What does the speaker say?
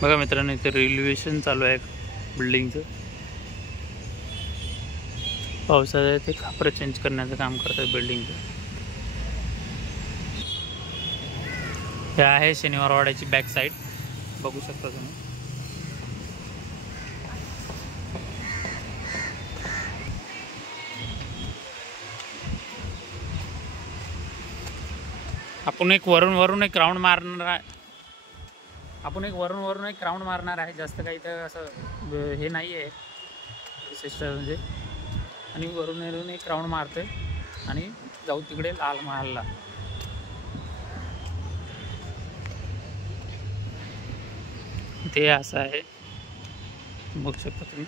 बघा मित्रांनो, इथे रेल्वेशन चालू आहे बिल्डिंगचं. पावसाळ्यात ते खापरं चेंज करण्याचं काम करतात बिल्डिंगचं. हे आहे शनिवारवाड्याची बॅक साईड, बघू शकता तुम्ही. आपण एक वरून एक राऊंड मारणार आहे. वरून एक राऊंड मारणार आहे. जास्त काही तर असं हे नाही आहे सिस्टर म्हणजे. आणि वरून एक राऊंड मारतोय आणि जाऊ तिकडे लाल महालला. ते असं आहे, बघू शकता तुम्ही.